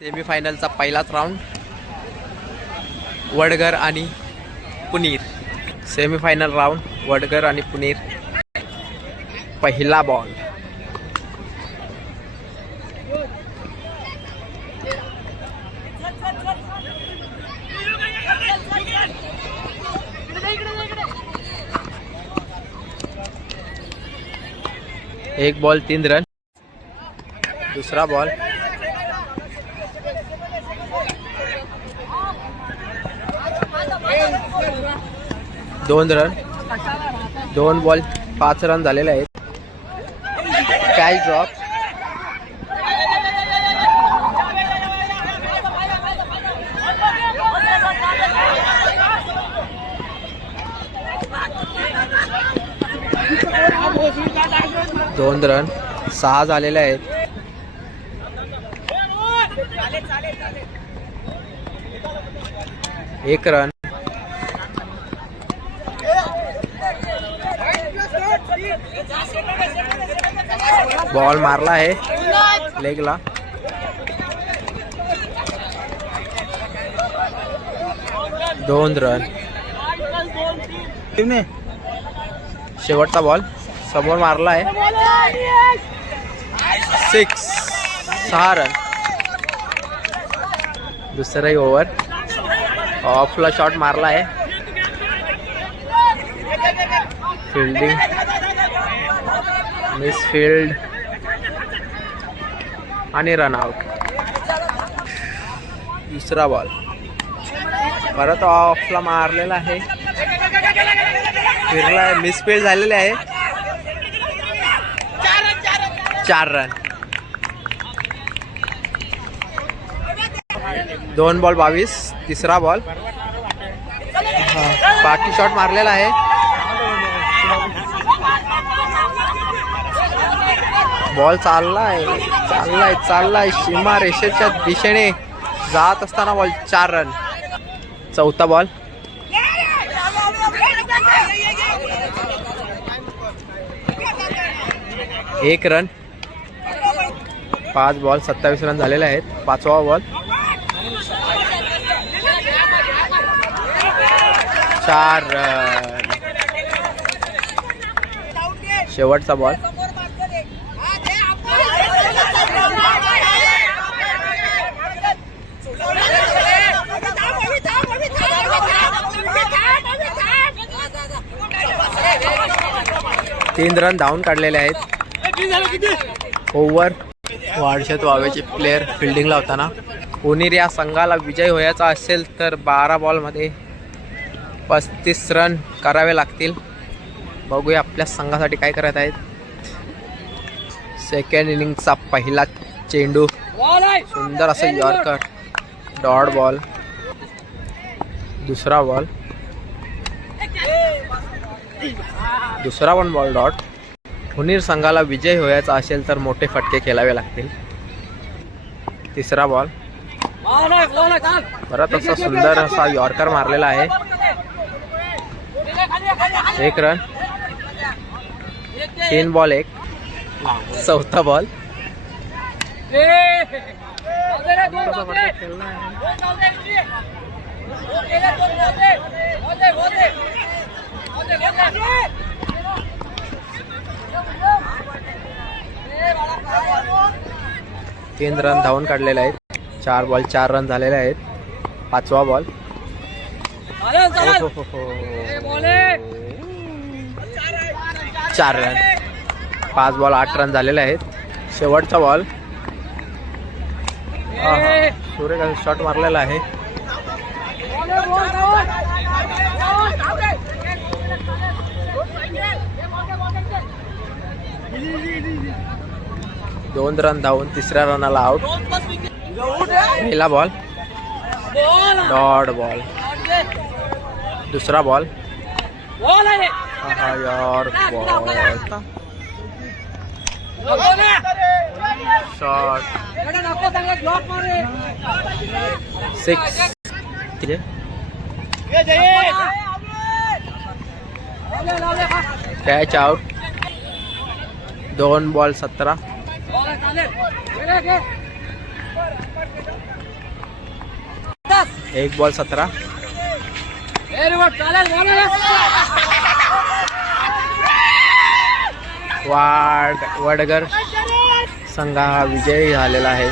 सेमीफायनलचा पहिलाच राऊंड. वडगर आणि Punir. Semifinal round Vadghar आणि पुनीर. पहिला बॉल. एक बॉल तीन रन. दुसरा बॉल. दोन रन दोन बॉल पाच रन झालेले आहेत. कॅच ड्रॉप दोन रन सहा झालेले आहेत. एक रन बॉल मारला आहे. लेगला. दोन रन. शेवटचा बॉल. समोर मारला आहे. सिक्स सहा रन. दुसराही ओव्हर ऑफला शॉट मारला आहे. Fielding miss field. आणि रन आउट दुसरा बॉल परत ऑफला मारलेला आहे. फिरला मिसफील्ड झालेले आहे. चार रन दोन बॉल बावीस. तिसरा बॉल बाकी शॉट मारलेला आहे. बॉल चाललाय चाललाय चाललाय. सीमा रेषेच्या दिशेने जात असताना बॉल चार रन. चौथा बॉल. एक रन. पाच बॉल सत्तावीस रन झालेले आहेत. पाचवा बॉल. चार रन. शेवटचा बॉल. तीन रन धावून काढलेले आहेत. ओव्हर वाडशेत वावेचे प्लेअर फिल्डिंगला होताना उनीर या संघाला विजय व्हायचा असेल तर बारा बॉलमध्ये पस्तीस रन करावे लागतील. बघूया आपल्या संघासाठी काय करत आहेत. सेकंड इनिंगचा पहिला चेंडू. सुंदर असं यॉर्कर. डॉट बॉल दुसरा बॉल दुसरा वन बॉल डॉट हुनीर संघाला विजय व्हायचा असेल तर मोठे फटके खेळावे लागतील. तिसरा बॉल परत असा सुंदर असा यॉर्कर मारलेला आहे. एक रन तीन बॉल एक. चौथा बॉल तीन रन धावून काढलेले आहेत. चार बॉल चार रन झालेले आहेत. पाचवा बॉल चार रन. पाच बॉल आठ रन झालेले आहेत. शेवटचा बॉल सूर्य शॉट मारलेला आहे. दोन रन धावून तिसऱ्या रनाला आउट पहिला बॉल डॉट बॉल दुसरा बॉल यार ball shot six catch out दोन बॉल सतरा. एक बॉल सतरा. वाड वडगर संघ हा विजयी झालेला आहे.